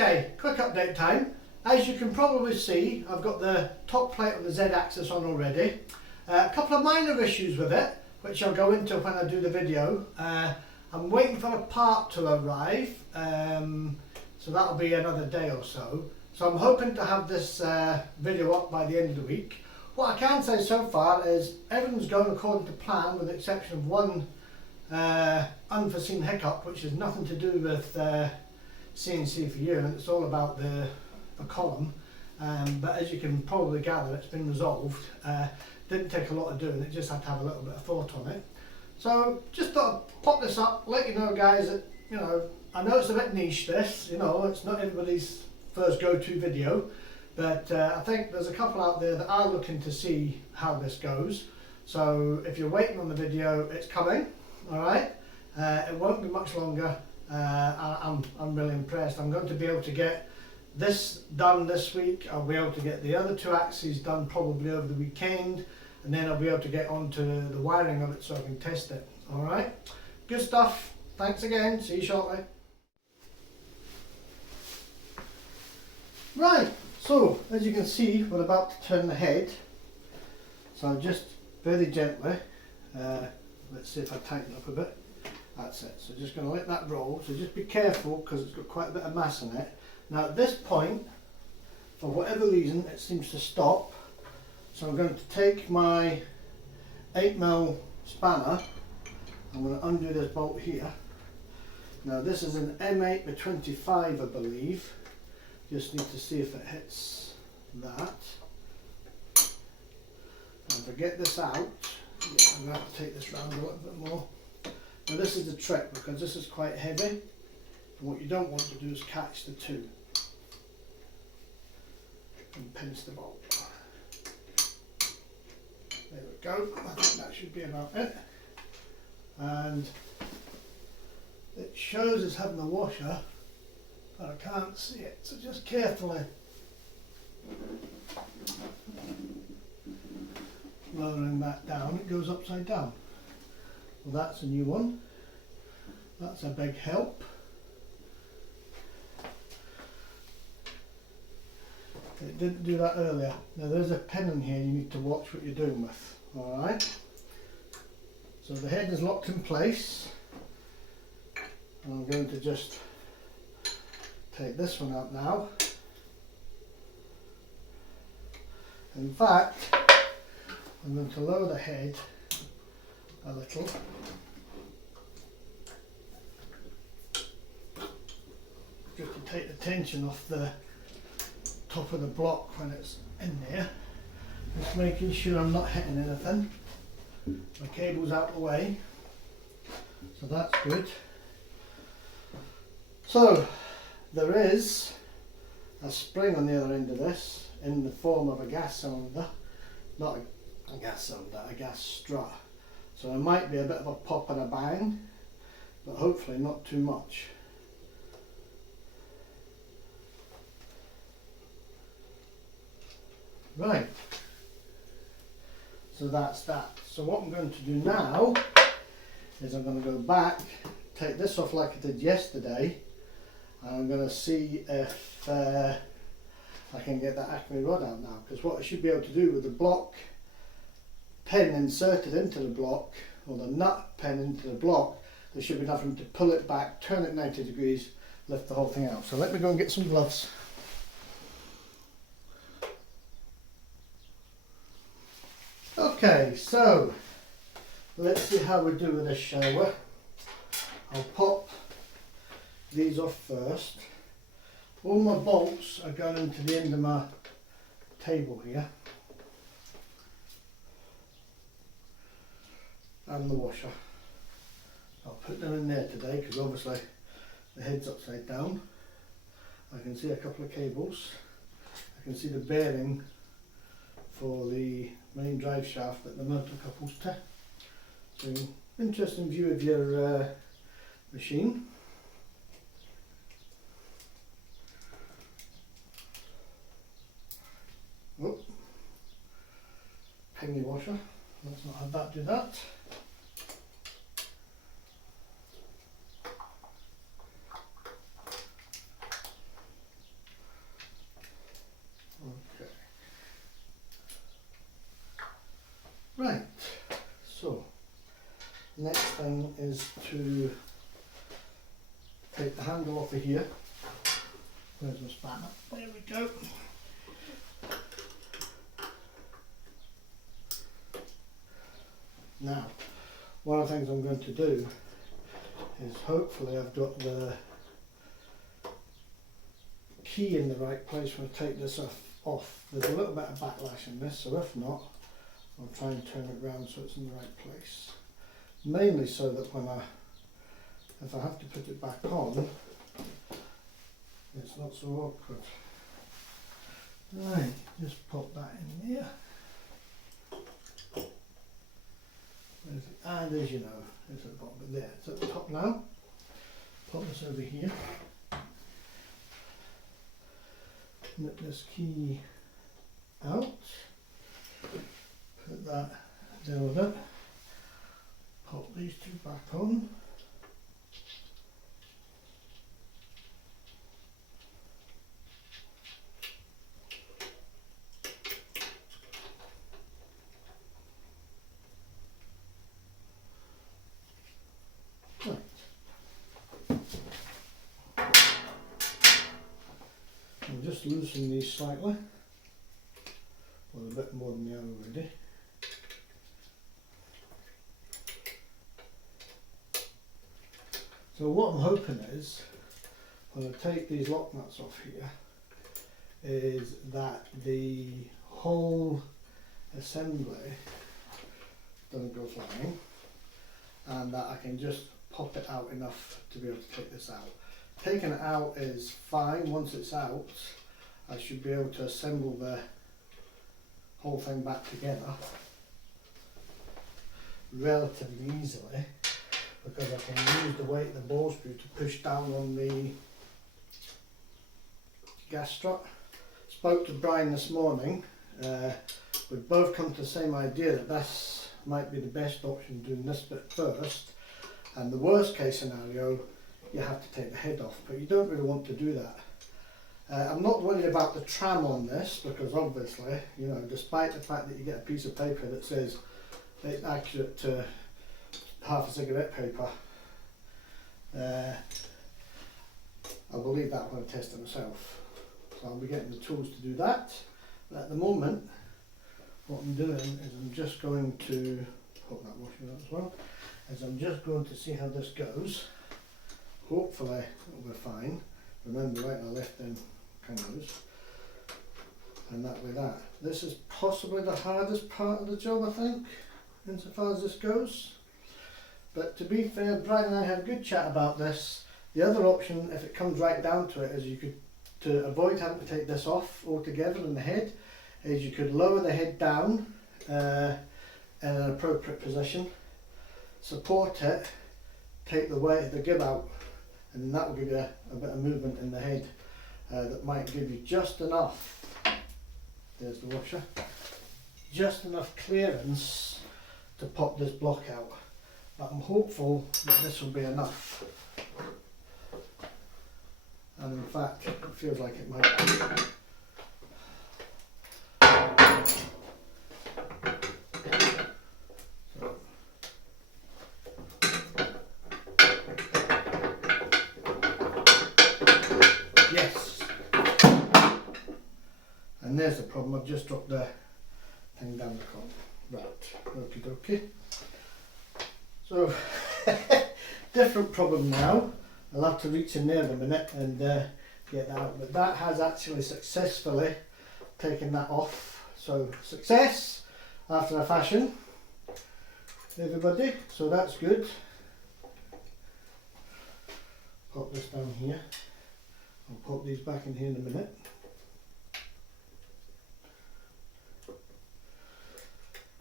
Okay, quick update time. As you can probably see, I've got the top plate on the Z-axis on already. A couple of minor issues with it, which I'll go into when I do the video. I'm waiting for a part to arrive, so that'll be another day or so. So I'm hoping to have this video up by the end of the week. What I can say so far is everything's going according to plan, with the exception of one unforeseen hiccup, which has nothing to do with CNC for you, and it's all about the column. But as you can probably gather, it's been resolved. Didn't take a lot of doing, it just had to have a little bit of thought on it. So just thought I'd pop this up, let you know guys that, you know, I know it's a bit niche this, you know, it's not everybody's first go-to video, but I think there's a couple out there that are looking to see how this goes. So if you're waiting on the video, it's coming, alright? It won't be much longer. I'm really impressed. I'm going to be able to get this done this week. I'll be able to get the other two axes done probably over the weekend, and then I'll be able to get onto the wiring of it so I can test it. Alright, good stuff. Thanks again, see you shortly. Right, so as you can see, we're about to turn the head. So just very gently, let's see if I tighten up a bit. That's it, so just going to let that roll. So just be careful because it's got quite a bit of mass in it. Now at this point, for whatever reason, it seems to stop. So I'm going to take my 8mm spanner. I'm going to undo this bolt here. Now this is an M8 by 25, I believe. Just need to see if it hits that. And if I get this out, yeah, I'm going to have to take this round a little bit more. Now this is the trick, because this is quite heavy. And what you don't want to do is catch the two and pinch the bolt. There we go, I think that should be about it. And it shows it's having a washer, but I can't see it, so just carefully lowering that down. It goes upside down. Well, that's a new one. That's a big help. It didn't do that earlier. Now there's a pin in here you need to watch what you're doing with. Alright. So the head is locked in place. And I'm going to just take this one out now. In fact, I'm going to lower the head a little. Just to take the tension off the top of the block when it's in there. Just making sure I'm not hitting anything. My cable's out of the way, so that's good. So there is a spring on the other end of this in the form of a gas cylinder, not a gas cylinder, a gas strut. So there might be a bit of a pop and a bang, but hopefully not too much. Right, so that's that. So what I'm going to do now is I'm going to go back, take this off like I did yesterday, and I'm going to see if I can get that Acme rod out now, because what I should be able to do with the block pin inserted into the block, or the nut pin into the block, there should be nothing to pull it back, turn it 90 degrees, lift the whole thing out. So let me go and get some gloves. Okay, so let's see how we do with this, shall we? I'll pop these off first. All my bolts are going into the end of my table here, and the washer. I'll put them in there today because obviously the head's upside down. I can see a couple of cables. I can see the bearing for the main drive shaft that the motor couples to. So interesting view of your machine. Oh, penny washer. Let's not have that do that. is to take the handle off of here. Where's my spanner? There we go. Now, one of the things I'm going to do is hopefully I've got the key in the right place when I take this off. There's a little bit of backlash in this, so if not, I'll try and turn it around so it's in the right place. Mainly so that if I have to put it back on, it's not so awkward. Right, just pop that in there. And as you know, it's at the bottom, but there, it's at the top now. Pop this over here. Nip this key out. Put that there with it. Pop these two back on. I'll just loosen these slightly, or a bit more than they are already. So what I'm hoping is, when I take these lock nuts off here, is that the whole assembly doesn't go flying, and that I can just pop it out enough to be able to take this out. Taking it out is fine. Once it's out, I should be able to assemble the whole thing back together relatively easily, because I can use the weight of the ball screw to push down on the gas strut. Spoke to Brian this morning. We've both come to the same idea that this might be the best option, doing this bit first, and the worst case scenario, you have to take the head off, but you don't really want to do that. I'm not worried about the tram on this, because obviously, you know, despite the fact that you get a piece of paper that says it's accurate to half a cigarette paper, I will leave that when I test it myself. So I'll be getting the tools to do that. But at the moment, what I'm doing is I'm just going to put that washer out as well, is I'm just going to see how this goes. Hopefully it'll be fine. Remember, right and left then cameras, and that way that. This is possibly the hardest part of the job, I think, insofar as this goes. But to be fair, Brian and I had a good chat about this. The other option, if it comes right down to it, is you could, to avoid having to take this off altogether in the head, is you could lower the head down in an appropriate position, support it, take the weight of the give out, and that will give you a bit of movement in the head that might give you just enough, there's the washer, just enough clearance to pop this block out. But I'm hopeful that this will be enough. And in fact, it feels like it might be. Yes. And there's the problem, I've just dropped the thing down the column. Right, okie dokie. So, different problem now. I'll have to reach in there in a minute and get that out. But that has actually successfully taken that off. So, success after a fashion, everybody. So that's good. Pop this down here. I'll pop these back in here in a minute.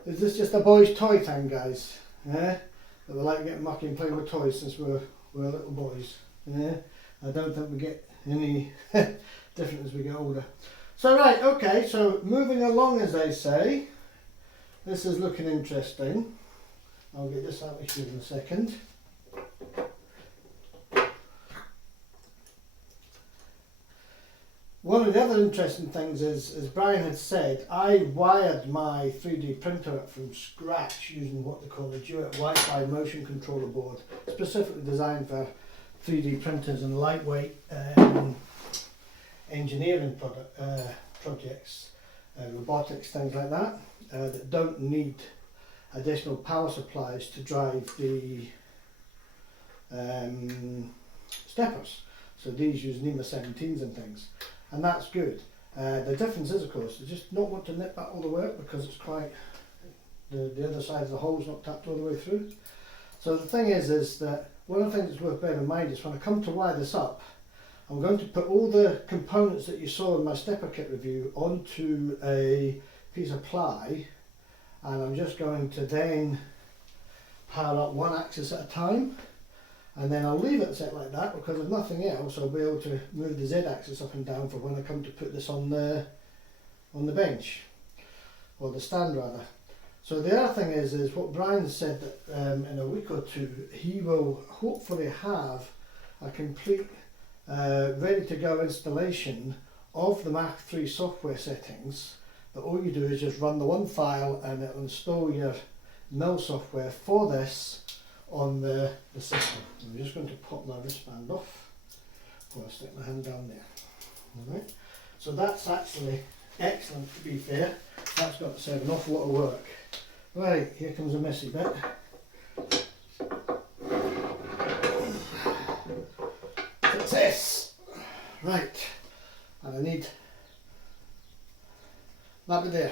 Is this just a boy's toy thing, guys? Yeah? That we like getting mucky and play with toys since we're little boys. Yeah? I don't think we get any different as we get older. So right, okay, so moving along, as they say. This is looking interesting. I'll get this out of here in a second. One of the other interesting things is, as Brian had said, I wired my 3D printer up from scratch using what they call a Duet Wi-Fi motion controller board, specifically designed for 3D printers and lightweight engineering projects, robotics, things like that, that don't need additional power supplies to drive the steppers. So these use NEMA 17s and things, and that's good. The difference is, of course, you just not want to nip that all the way up because it's quite, the other side of the hole is not tapped all the way through. So the thing is that one of the things that's worth bearing in mind is when I come to wire this up, I'm going to put all the components that you saw in my stepper kit review onto a piece of ply, and I'm just going to then power up one axis at a time, and then I'll leave it set like that because if nothing else I'll be able to move the Z axis up and down for when I come to put this on the bench, or the stand rather. So the other thing is what Brian said, that in a week or two he will hopefully have a complete ready to go installation of the Mark III software settings, that all you do is just run the one file and it will install your mill software for this on the system. I'm just going to pop my wristband off before I stick my hand down there. Alright, so that's actually excellent, to be fair. That's got to save an awful lot of work. Right, here comes a messy bit. Success! Right, and I need that bit there.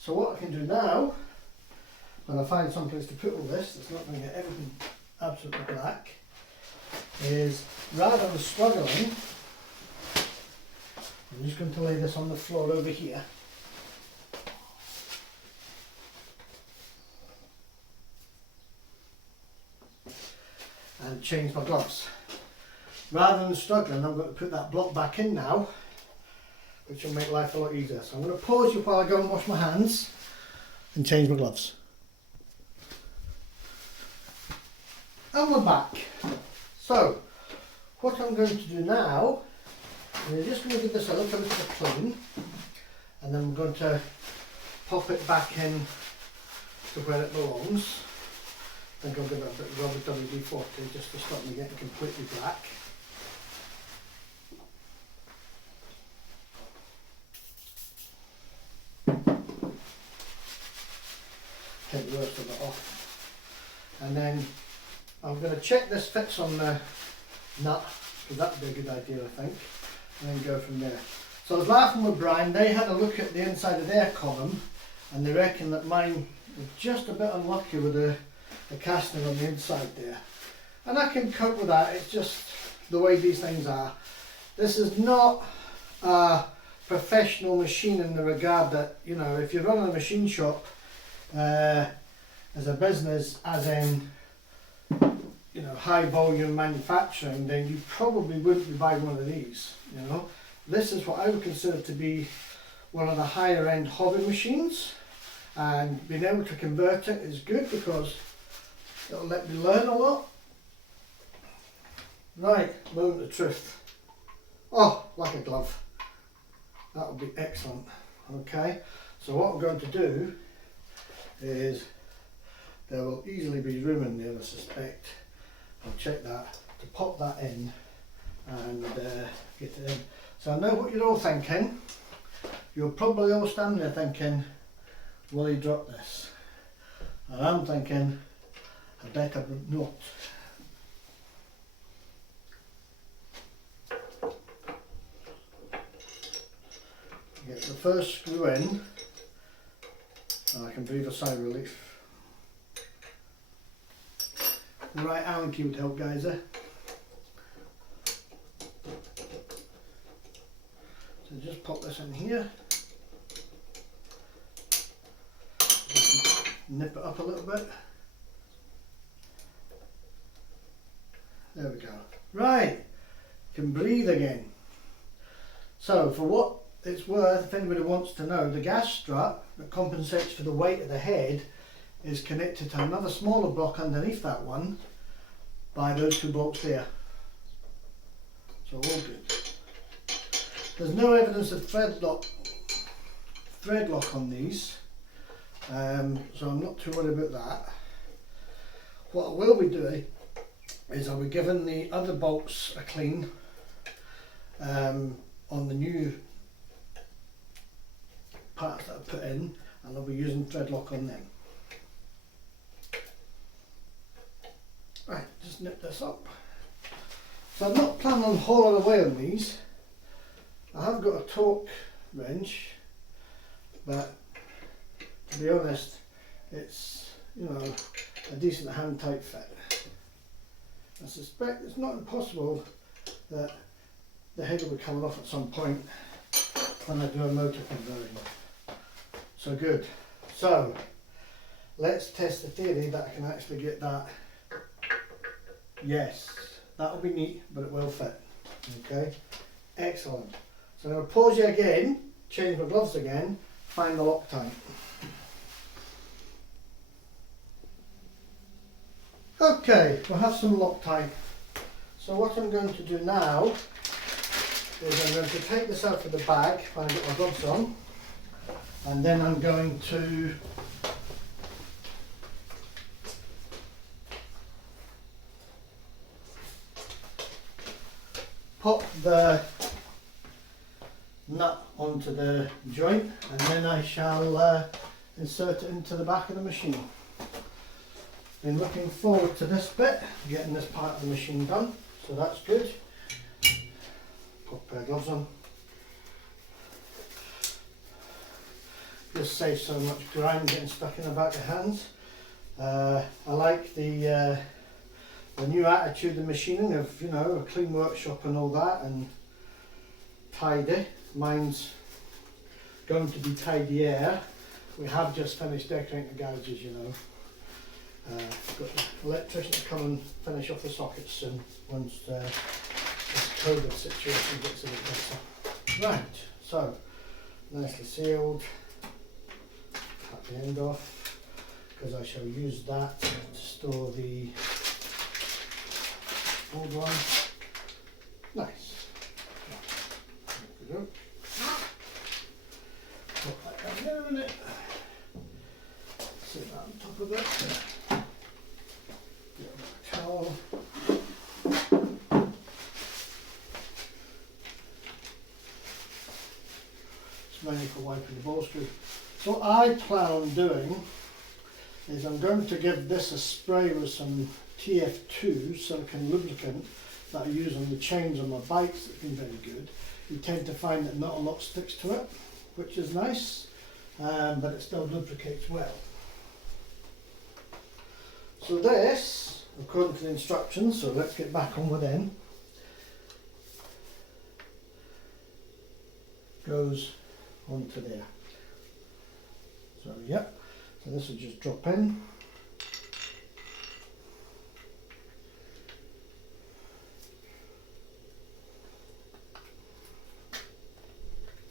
So what I can do now, when I find some place to put all this that's not going to get everything absolutely black, is rather than struggling, I'm just going to lay this on the floor over here. And change my gloves. Rather than struggling, I'm going to put that block back in now, which will make life a lot easier. So I'm going to pause you while I go and wash my hands and change my gloves. And we're back. So what I'm going to do now is just going to give this a little bit of a clean, and then we're going to pop it back in to where it belongs. I think I'll give it a bit of rubber WD-40 just to stop me getting completely black. Take the worst of it off. And then I'm going to check this fits on the nut, because that would be a good idea, I think, and then go from there. So I was laughing with Brian. They had a look at the inside of their column and they reckon that mine was just a bit unlucky with the casting on the inside there, and I can cope with that. It's just the way these things are. This is not a professional machine in the regard that, you know, if you're running a machine shop as a business, as in, you know, high volume manufacturing, then you probably wouldn't be buying one of these. You know, this is what I would consider to be one of the higher end hobby machines, and being able to convert it is good because it'll let me learn a lot. Right, moment of truth. Oh, like a glove. That would be excellent. Okay, so what I'm going to do is, there will easily be room in there, I suspect. I'll check that, to pop that in and get it in. So I know what you're all thinking. You're probably all standing there thinking, will he drop this? And I'm thinking, I better not. Get the first screw in and I can breathe a sigh of relief. The right Allen key would help, guys, eh? So just pop this in here. Nip it up a little bit. There we go. Right, can breathe again. So for what it's worth, if anybody wants to know, the gas strut that compensates for the weight of the head is connected to another smaller block underneath that one by those two bolts there. So all good. There's no evidence of thread lock on these, so I'm not too worried about that. What I will be doing is I'll be giving the other bolts a clean on the new parts that I put in, and I'll be using thread lock on them. Right, just nip this up. So I'm not planning on hauling away on these. I have got a torque wrench, but to be honest, it's, you know, a decent hand tight fit. I suspect it's not impossible that the head will be coming off at some point when I do a motor conversion. So good. So let's test the theory that I can actually get that. Yes, that'll be neat, but it will fit. Okay, excellent. So I'm going to pause you again, change my gloves again, find the Loctite. Okay, we'll have some Loctite. So what I'm going to do now is I'm going to take this out of the bag when I get my gloves on, and then I'm going to pop the nut onto the joint, and then I shall insert it into the back of the machine. Been looking forward to this bit, getting this part of the machine done, so that's good. Put a pair of gloves on. Just saves so much grime getting stuck in the back of hands. I like the new attitude of machining of, you know, a clean workshop and all that, and tidy. Mine's going to be tidier. We have just finished decorating the garages, you know. Got the electrician to come and finish off the sockets soon once this COVID situation gets a bit better. Right, so nicely sealed. Cut the end off, because I shall use that to store the old one. Nice. There we go. Put that down there a minute. Sit that on top of it. Get a towel. It's mainly for wiping the ball screw. So what I plan on doing is I'm going to give this a spray with some TF2 silicone lubricant that I use on the chains on my bikes. It's been very good. You tend to find that not a lot sticks to it, which is nice, but it still lubricates well. So this, according to the instructions, so let's get back on with them, goes onto there. So yep, so this will just drop in.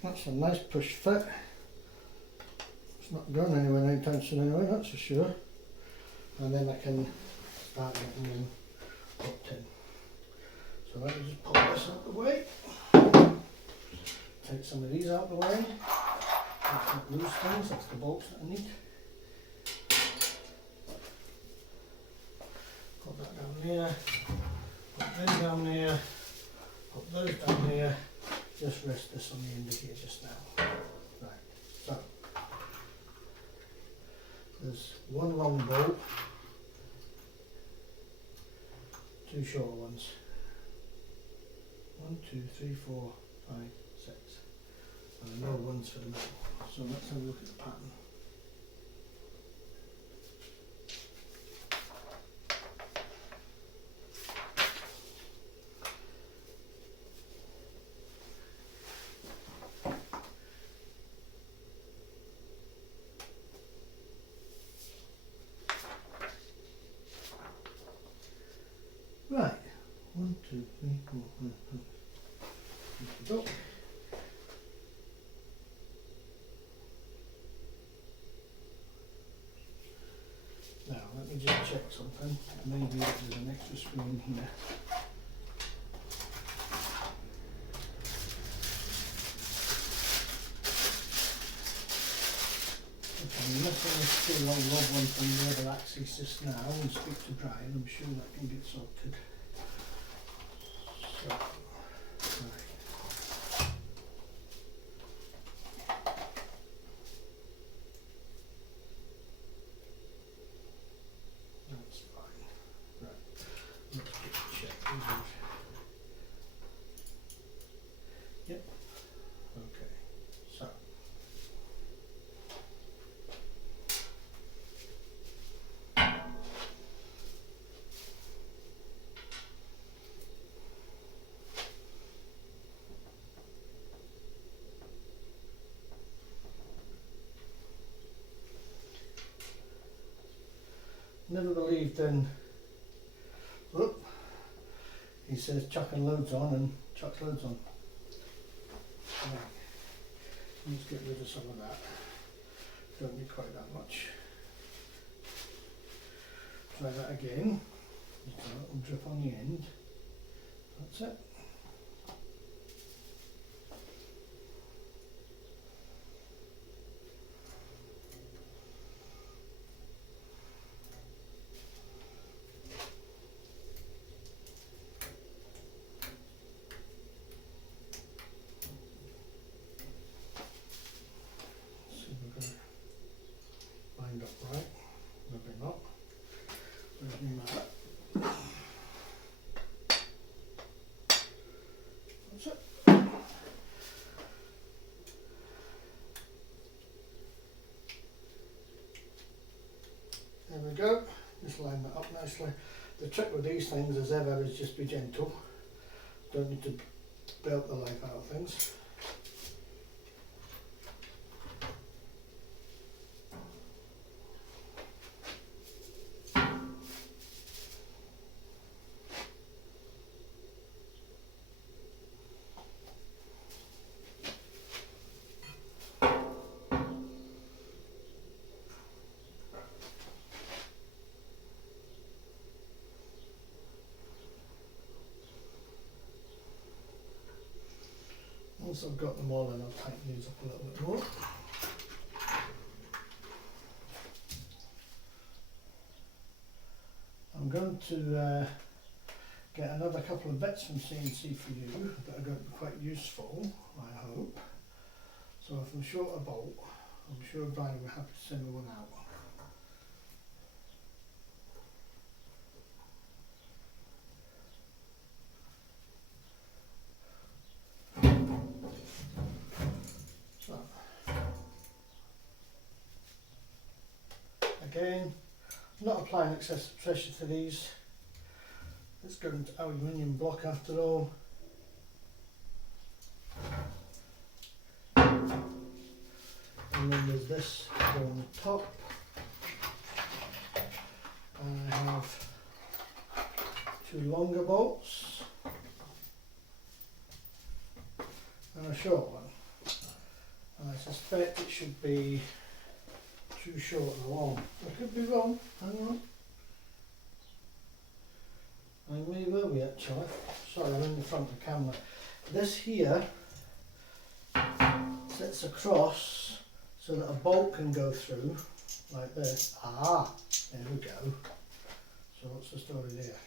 That's a nice push fit. It's not going anywhere anytime soon anyway, that's for sure. And then I can start getting them popped in. So let me just pop this out of the way. Take some of these out of the way. That's not loose things, that's the bolts that I need. Put that down there. Put them down there. Put those down there. Just rest this on the indicator just now. Right, so there's one long bolt, two short ones. 1, 2, 3, 4, 5, 6. And no ones for the middle. So let's have a look at the pattern. Right, 1, 2, 3, 4, 5, 6. There we go. Now let me just check something. Maybe there's an extra screw in here. see, I'll rub one from the other axis just now and speak to Brian. I'm sure that can get sorted. So, right. That's fine. Right. Let's just check. Yep. Okay. So. Never believed in, whoop, he says chucking loads on and chucks loads on. Right. Let's get rid of some of that. Don't need quite that much. Try that again. Just a little drip on the end. That's it. Lined up right, maybe not. Doesn't matter. That's it. There we go. Just line that up nicely. The trick with these things, as ever, is just be gentle. Don't need to belt the life out of things. Once I've got them all in, I'll tighten these up a little bit more. I'm going to get another couple of bits from CNC for you that are going to be quite useful, I hope. So if I'm short a bolt, I'm sure Brian will be happy to send me one out. Again, not applying excessive pressure to these. It's got an aluminium block after all. And then there's this on the top. And I have two longer bolts and a short one. And I suspect it should be too short and long. I could be wrong, hang on. I may well be actually. Sorry, I'm in the front of the camera. This here sits across so that a bolt can go through like this. Ah, there we go. So what's the story there?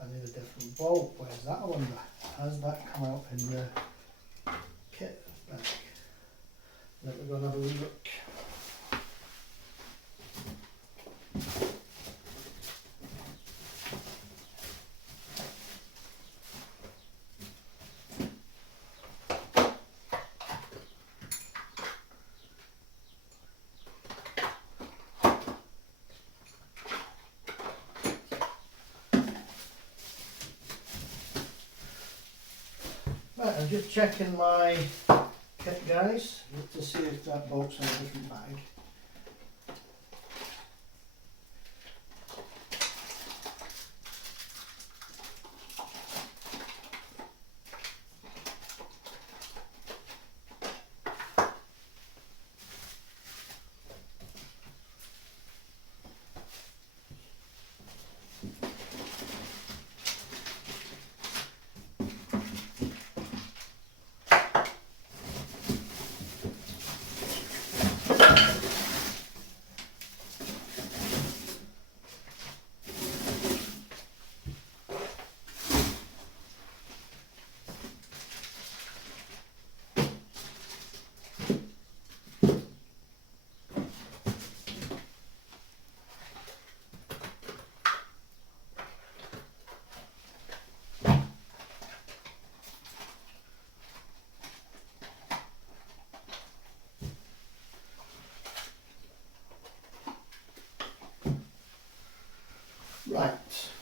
I need a different bolt. Where's that, I wonder? Has that come out in the kit bag? Let me go and have a wee look. Right, I'm just checking my kit, guys, to see if that bolt's in a different bag.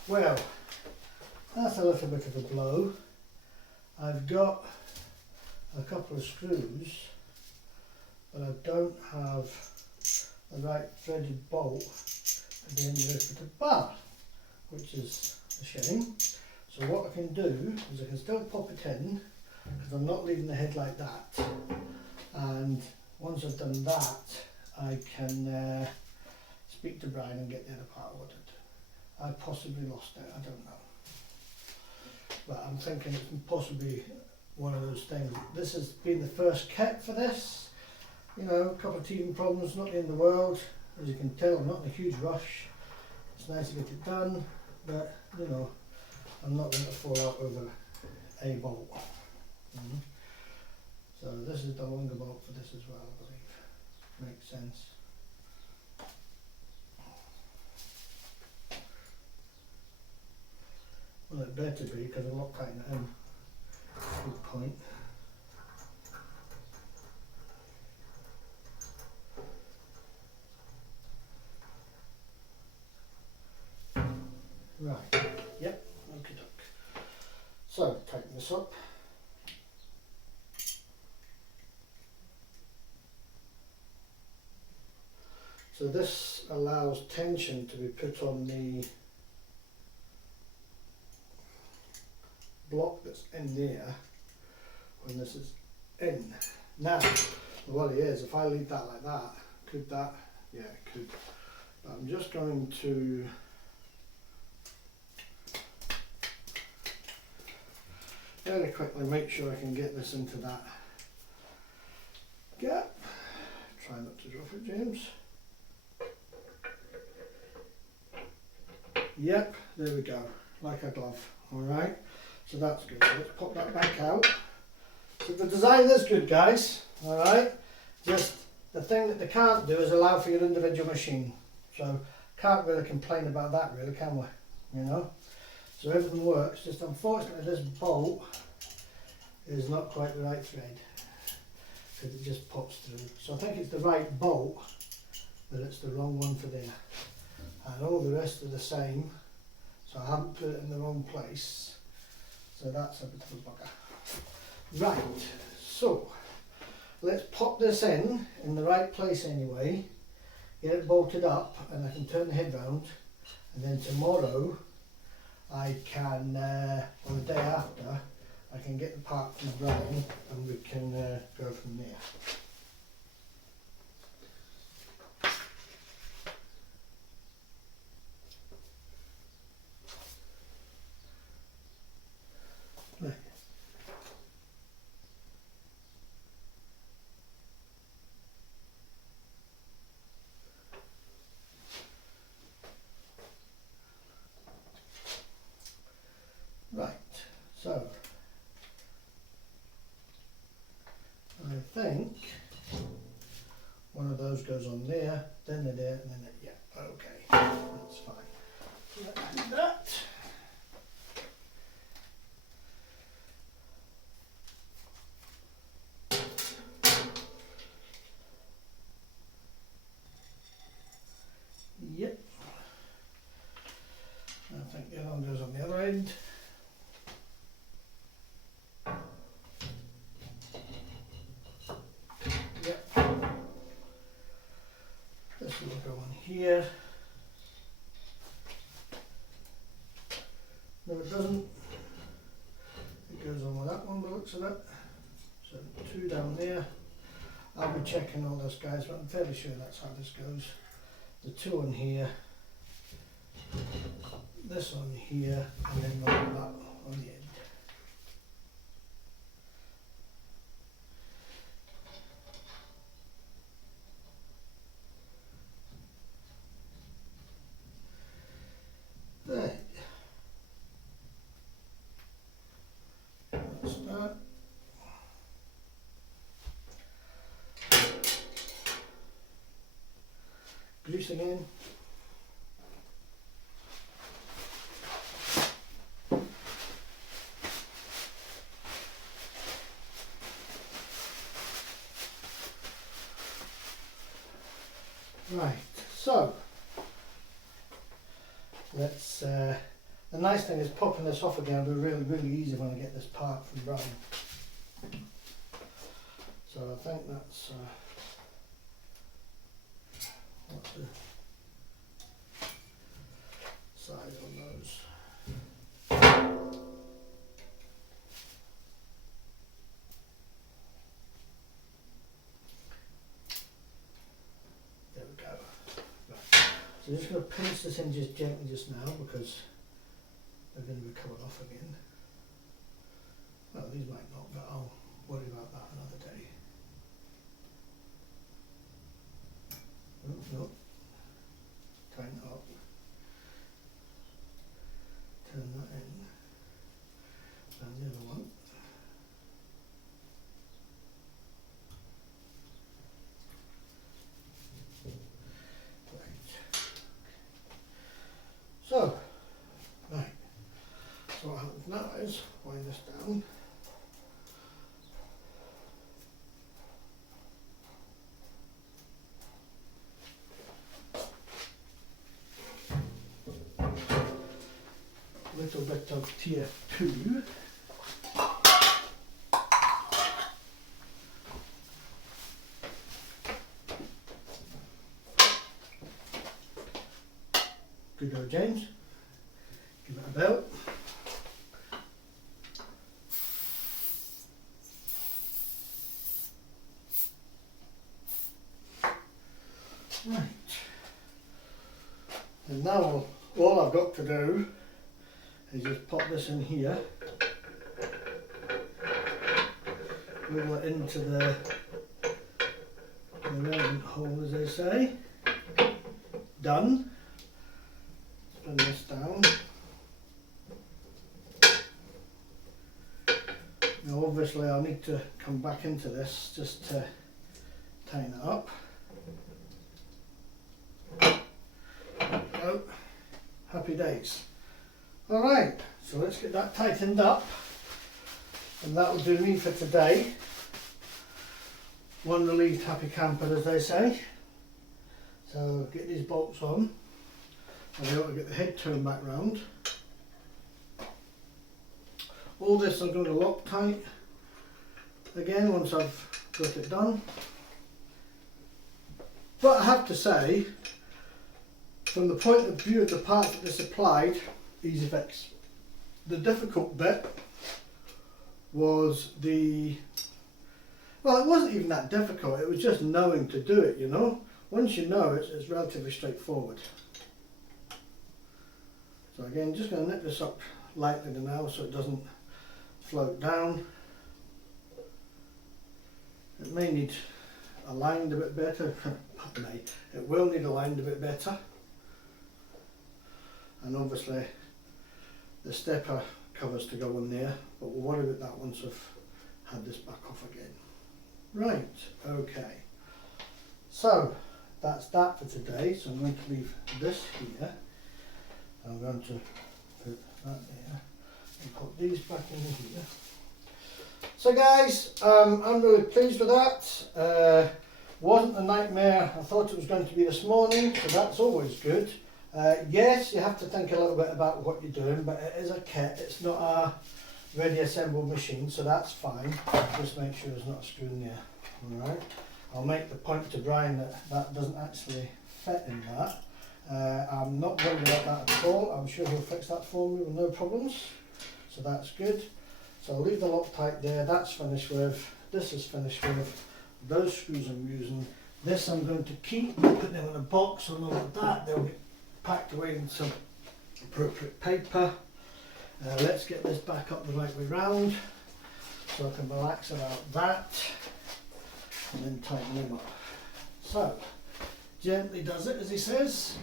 Well, that's a little bit of a blow. I've got a couple of screws, but I don't have the right threaded bolt at the end of this little bar, which is a shame. So what I can do is I can still pop it in, because I'm not leaving the head like that, and once I've done that I can speak to Brian and get the other part ordered. I possibly lost it, I don't know. But I'm thinking it's possibly one of those things. This has been the first kit for this. You know, a couple of teething problems, not the end of the world. As you can tell, I'm not in a huge rush. It's nice to get it done, but you know, I'm not going to fall out over a bolt. So this is the longer bolt for this as well, I believe. Makes sense. Well, it better be, because I'm not tightening it in. Good point. Right, yep, okie doke. So, tighten this up. So this allows tension to be put on the block that's in there when this is in. Now, the worry is, if I leave that like that, could that? Yeah, it could. But I'm just going to very quickly make sure I can get this into that gap. Try not to drop it, James. Yep, there we go, like a glove. Alright, so that's good. So let's pop that back out. So the design is good, guys. Alright, just the thing that they can't do is allow for your individual machine. So can't really complain about that, really, can we? You know? So everything works, just unfortunately this bolt is not quite the right thread, because it just pops through. So I think it's the right bolt, but it's the wrong one for there. And all the rest are the same, so I haven't put it in the wrong place. So that's a bit of a bugger. Right, so let's pop this in the right place anyway, get it bolted up, and I can turn the head round, and then tomorrow I can, or the day after, I can get the part from Brian and we can go from there. Right, so I think one of those goes on there, then there, and then there. Yeah, okay, that's fine. Let's do that. Yep. I think the other one goes on the other end. Yep. This will go on here. No, it doesn't. It goes on with that one by the looks of it. So 2 down there. I'll be checking all this, guys, but I'm fairly sure that's how this goes. The 2 on here, this on here, and then that on the end. Right. That's that. Grease again. Right, so let's The nice thing is popping this off again will be really, really easy when I get this part from Brian. So I think that's what's the size on those. There we go. Right. So I'm just going to pinch this in just gently just now because they're going to be coming off again. Well, these might not, but I'll worry about that another day. Oh, no. Tighten it up. Turn that in. And the other one. Right. So, right. So what happens now is wind this down. Little bit of TF2. Good old James. Give it a belt. Right. And now all I've got to do is just pop this in here, wiggle it into the relevant hole, as they say. Done. Spin this down. Now obviously I'll need to come back into this just to tighten it up. There we go. Happy days. Alright, so let's get that tightened up, and that will do me for today. One relieved, happy camper, as they say. So get these bolts on, and I ought to get the head turned back round. All this I'm going to Loctite again once I've got it done. But I have to say, from the point of view of the part that this applied, easy fix. The difficult bit was well, it wasn't even that difficult, it was just knowing to do it, you know. Once you know it, it's relatively straightforward. So again, just going to nip this up lightly now so it doesn't float down. It may need aligned a bit better. It will need aligned a bit better. And obviously the stepper covers to go on there, but we'll worry about that once I've had this back off again. Right, okay. So that's that for today. So I'm going to leave this here. I'm going to put that there and put these back in here. So guys, I'm really pleased with that. Wasn't the nightmare I thought it was going to be this morning, so that's always good. Yes, you have to think a little bit about what you're doing, but it is a kit, it's not a ready assembled machine, so that's fine. Just make sure there's not a screw in there. Alright, I'll make the point to Brian that that doesn't actually fit in that. I'm not worried about that at all. I'm sure he'll fix that for me with no problems, so that's good. So I'll leave the Loctite there, that's finished with, this is finished with, those screws I'm using. This I'm going to keep, put them in a box or like that, they'll get packed away in some appropriate paper. Let's get this back up the right way round so I can relax about that and then tighten them up. So, gently does it, as he says.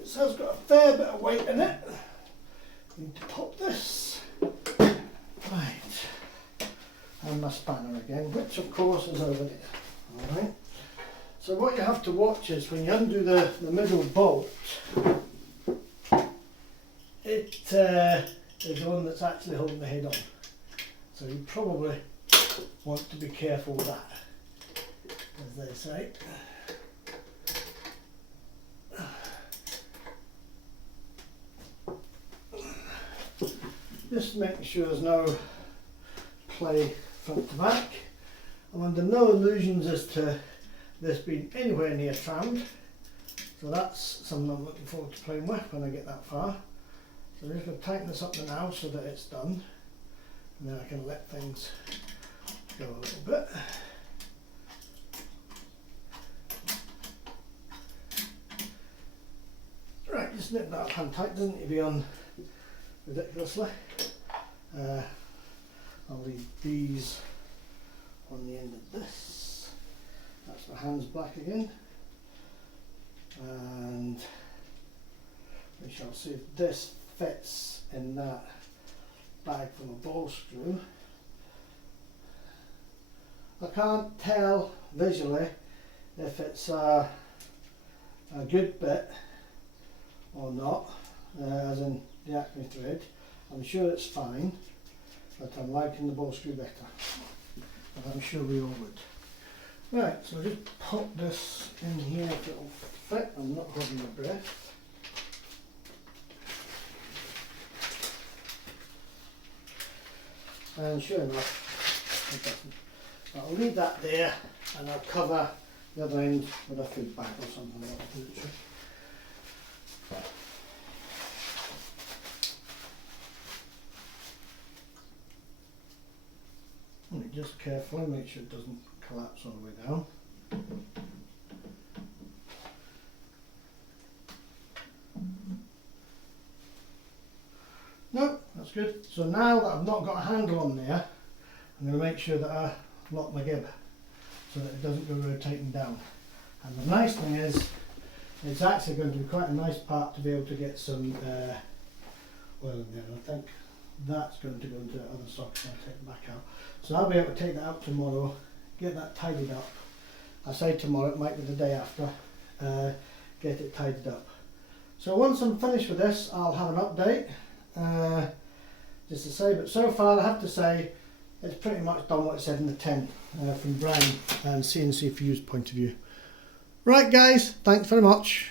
It says it's got a fair bit of weight in it. Need to pop this. Right. And my spanner again, which of course is over there. Alright. So what you have to watch is when you undo the middle bolt, it is the one that's actually holding the head on. So you probably want to be careful with that, as they say. just making sure there's no play front to back. I'm under no illusions as to this being anywhere near trammed, so that's something I'm looking forward to playing with when I get that far. So I'm just going to tighten this up now so that it's done, and then I can let things go a little bit. Right, just nip that up hand tight, doesn't need to be on ridiculously. I'll leave these on the end of this. That's my hands back again. And we shall see if this fits in that bag from a ball screw. I can't tell visually if it's a good bit or not, as in the Acme thread. I'm sure it's fine, but I'm liking the ball screw better, but I'm sure we all would. Right, so I'll just pop this in here if it'll fit. I'm not holding my breath. And sure enough, it doesn't. I'll leave that there, and I'll cover the other end with a food bag or something like that. And just carefully make sure it doesn't collapse all the way down. No, that's good. So now that I've not got a handle on there, I'm going to make sure that I lock my gib so that it doesn't go rotating down. And the nice thing is, it's actually going to be quite a nice part to be able to get some oil in there. I think that's going to go into the other socket. I'll take it back out. So I'll be able to take that out tomorrow, get that tidied up. I say tomorrow, it might be the day after, get it tidied up. So once I'm finished with this, I'll have an update, just to say, but so far I have to say, it's pretty much done what it said in the tin, from Brown and CNC Fuse point of view. Right guys, thanks very much.